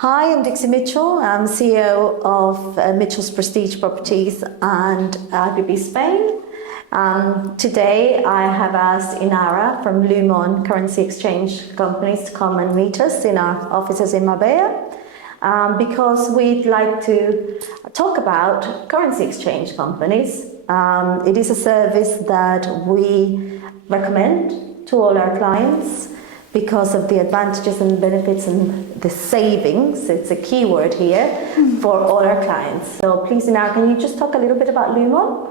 Hi, I'm Dixie Mitchell. I'm CEO of Mitchell's Prestige Properties and IBB Spain. Today I have asked Inara from Lumon Currency Exchange Companies to come and meet us in our offices in Marbella because we'd like to talk about currency exchange companies. It is a service that we recommend to all our clients because of the advantages and benefits and the savings, it's a key word here, for all our clients. So please, Inara, can you just talk a little bit about Lumon?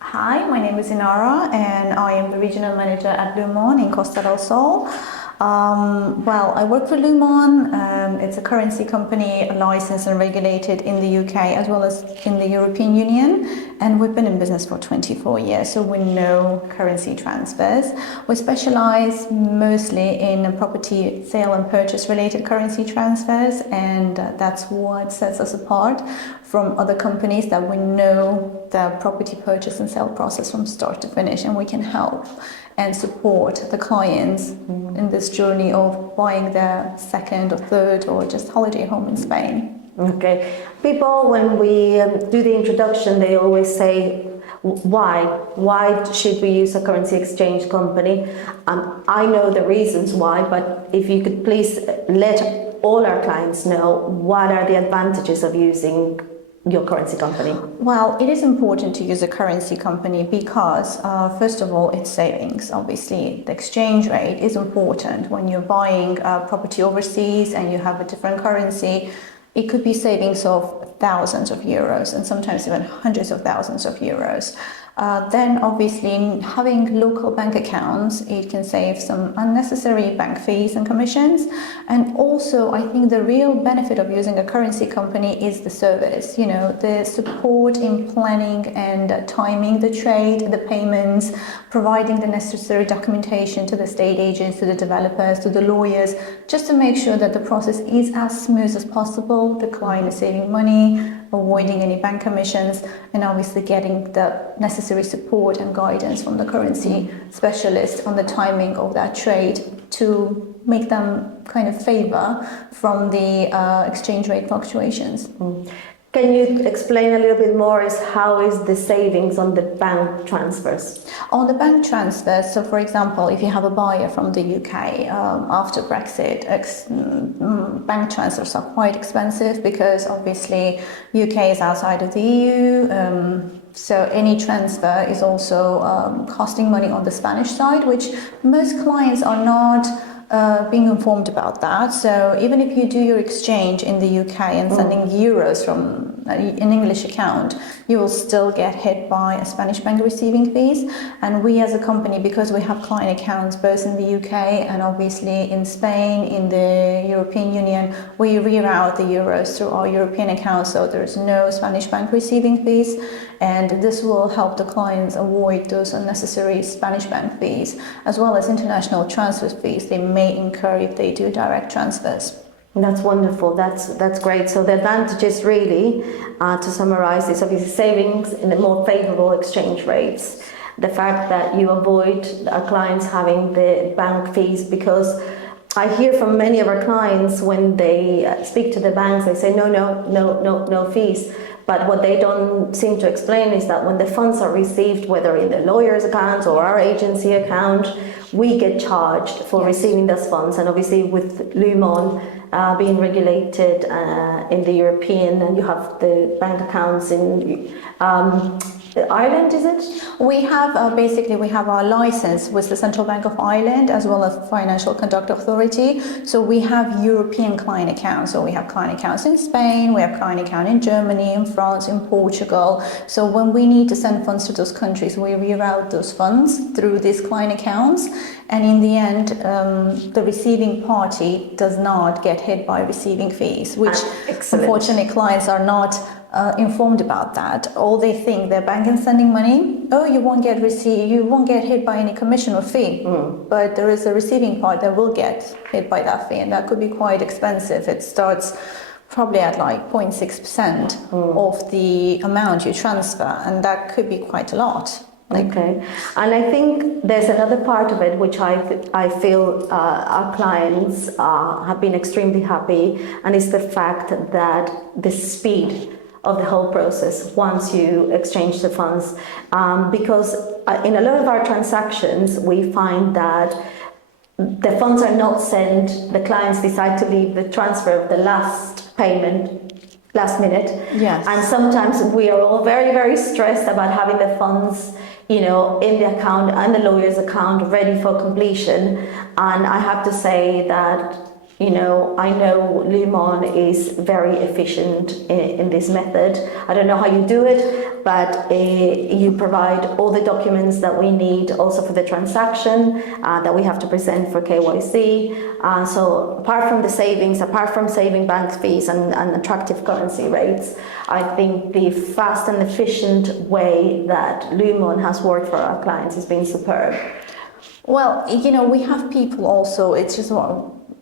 Hi, my name is Inara and I am the Regional Manager at Lumon in Costa del Sol. I work for Lumon. It's a currency company licensed and regulated in the UK as well as in the European Union, and we've been in business for 24 years, so we know currency transfers. We specialize mostly in property sale and purchase related currency transfers, and that's what sets us apart from other companies, that we know the property purchase and sale process from start to finish, and we can help and support the clients in this journey of buying their second or third or just holiday home in Spain. Okay. People, when we do the introduction, they always say, why? Why should we use a currency exchange company? I know the reasons why, but if you could please let all our clients know what are the advantages of using your currency company? Well, it is important to use a currency company because, first of all, it's savings. Obviously, the exchange rate is important. When you're buying property overseas and you have a different currency, it could be savings of thousands of euros and sometimes even hundreds of thousands of euros. Then obviously having local bank accounts, it can save some unnecessary bank fees and commissions. And also I think the real benefit of using a currency company is the service, the support in planning and timing the trade, the payments, providing the necessary documentation to the estate agents, to the developers, to the lawyers, just to make sure that the process is as smooth as possible. The client is saving money, avoiding any bank commissions, and obviously getting the necessary support and guidance from the currency specialist on the timing of that trade to make them kind of favor from the exchange rate fluctuations. Can you explain a little bit more how is the savings on the bank transfers? On the bank transfers, so for example, if you have a buyer from the UK, after Brexit, bank transfers are quite expensive because obviously UK is outside of the EU, so any transfer is also costing money on the Spanish side, which most clients are not being informed about that. So even if you do your exchange in the UK and sending euros from an English account, you will still get hit by a Spanish bank receiving fees. And we as a company, because we have client accounts both in the UK and obviously in Spain, in the European Union, we reroute the euros through our European accounts, so there's no Spanish bank receiving fees. And this will help the clients avoid those unnecessary Spanish bank fees, as well as international transfer fees they may incur if they do direct transfers. That's wonderful. That's great. So the advantages really, to summarize, is obviously savings in the more favorable exchange rates. The fact that you avoid our clients having the bank fees, because I hear from many of our clients when they speak to the banks, they say no fees. But what they don't seem to explain is that when the funds are received, whether in the lawyer's account or our agency account, we get charged for receiving those funds. And obviously with Lumon being regulated in the European, and you have the bank accounts in Ireland, is it? We have we have our license with the Central Bank of Ireland as well as Financial Conduct Authority. So we have European client accounts. So we have client accounts in Spain, we have client account in Germany, in France, in Portugal. So when we need to send funds to those countries, we reroute those funds through these client accounts. And in the end, the receiving party does not get hit by receiving fees, which unfortunately clients are not informed about that. All they think, their bank is sending money, you won't get hit by any commission or fee. But there is a receiving part that will get hit by that fee, and that could be quite expensive. It starts probably at like 0.6% of the amount you transfer, and that could be quite a lot. Okay, and I think there's another part of it which I feel our clients have been extremely happy, and it's the fact that the speed of the whole process once you exchange the funds, because in a lot of our transactions we find that the funds are not sent, the clients decide to leave the transfer of the last payment last minute. Yes. And sometimes we are all very, very stressed about having the funds, in the account and the lawyer's account ready for completion. And I have to say that, I know Lumon is very efficient in this method. I don't know how you do it, but you provide all the documents that we need also for the transaction that we have to present for KYC. So apart from the savings, apart from saving bank fees and attractive currency rates, I think the fast and efficient way that Lumon has worked for our clients has been superb. Well, we have people also, it's just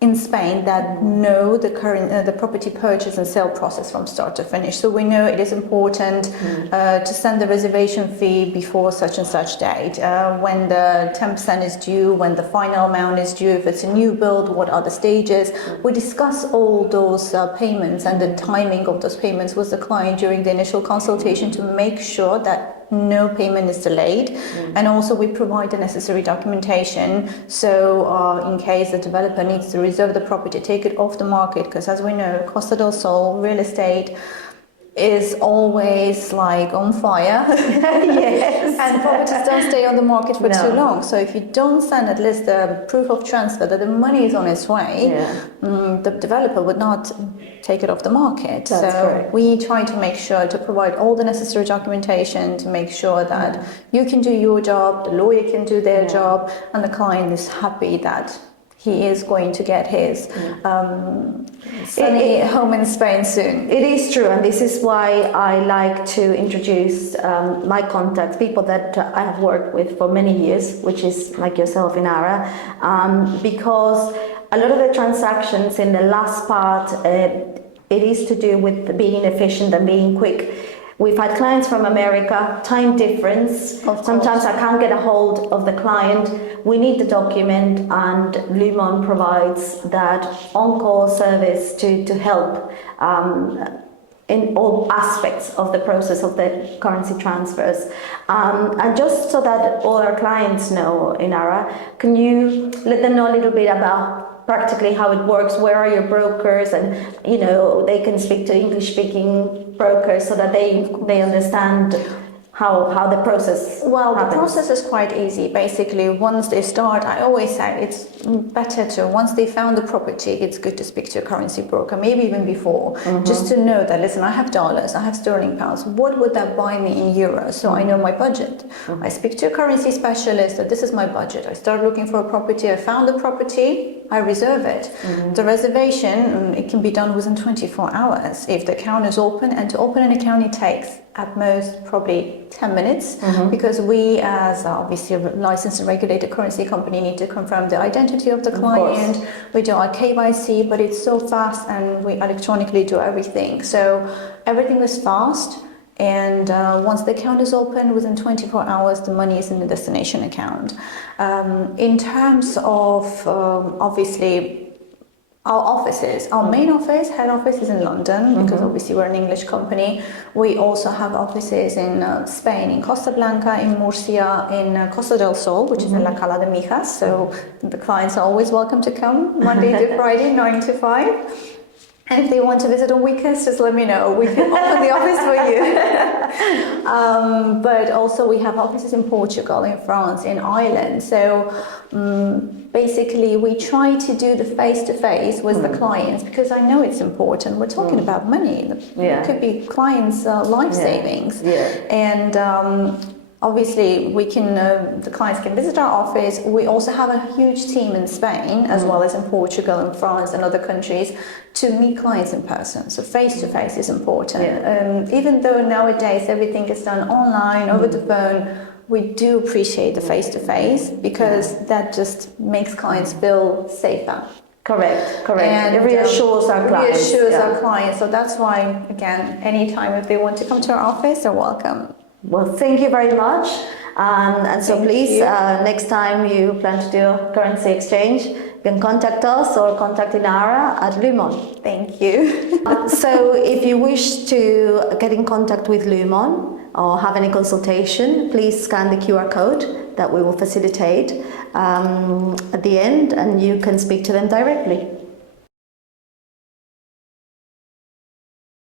in Spain that know the property purchase and sale process from start to finish. So we know it is important to send the reservation fee before such and such date, when the 10% is due, when the final amount is due, if it's a new build, what are the stages. We discuss all those payments and the timing of those payments with the client during the initial consultation to make sure that no payment is delayed, and also we provide the necessary documentation. So in case the developer needs to reserve the property, take it off the market, because as we know, Costa del Sol real estate is always like on fire. Yes. And properties don't stay on the market for too long. So if you don't send at least the proof of transfer that the money is on its way, the developer would not take it off the market. That's so correct. we try to make sure to provide all the necessary documentation to make sure that you can do your job, the lawyer can do their job, and the client is happy that he is going to get his sunny home in Spain soon. It is true, and this is why I like to introduce my contacts, people that I have worked with for many years, which is like yourself, Inara, because a lot of the transactions in the last part, it is to do with being efficient and being quick. We've had clients from America, time difference. Sometimes I can't get a hold of the client. We need the document, and Lumon provides that on-call service to help in all aspects of the process of the currency transfers. And just so that all our clients know, Inara, can you let them know a little bit about practically how it works? Where are your brokers? And they can speak to English-speaking brokers so that they understand how the process Well, happens. the process is quite easy. Basically, once they start, I always say it's better to, once they found the property, it's good to speak to a currency broker, maybe even before, just to know that, listen, I have dollars, I have sterling pounds, what would that buy me in euros? So I know my budget. I speak to a currency specialist that this is my budget. I start looking for a property, I found the property, I reserve it. The reservation, it can be done within 24 hours if the account is open, and to open an account it takes at most probably 10 minutes, because we as obviously a licensed and regulated currency company need to confirm the identity of the client. We do our KYC, but it's so fast and we electronically do everything. So everything is fast, and once the account is open, within 24 hours the money is in the destination account. In terms of obviously our offices, our main office, head office is in London, because obviously we're an English company. We also have offices in Spain, in Costa Blanca, in Murcia, in Costa del Sol, which is in La Cala de Mijas. So the clients are always welcome to come Monday to Friday, 9 to 5. And if they want to visit on weekends, just let me know. We can open the office for you. But also we have offices in Portugal, in France, in Ireland. So basically we try to do the face-to-face with the clients, because I know it's important. We're talking about money. It could be clients' life savings. And obviously, we can. The clients can visit our office. We also have a huge team in Spain, as well as in Portugal and France and other countries, to meet clients in person. So face-to-face is important. Even though nowadays everything is done online, over the phone, we do appreciate the face-to-face, because that just makes clients feel safer. Correct. And it reassures our clients. Reassures our clients. So that's why, again, anytime if they want to come to our office, they're welcome. Well, thank you very much. And so Thank please, you. next time you plan to do a currency exchange, you can contact us or contact Inara at Lumon. Thank you. So if you wish to get in contact with Lumon or have any consultation, please scan the QR code that we will facilitate at the end, and you can speak to them directly.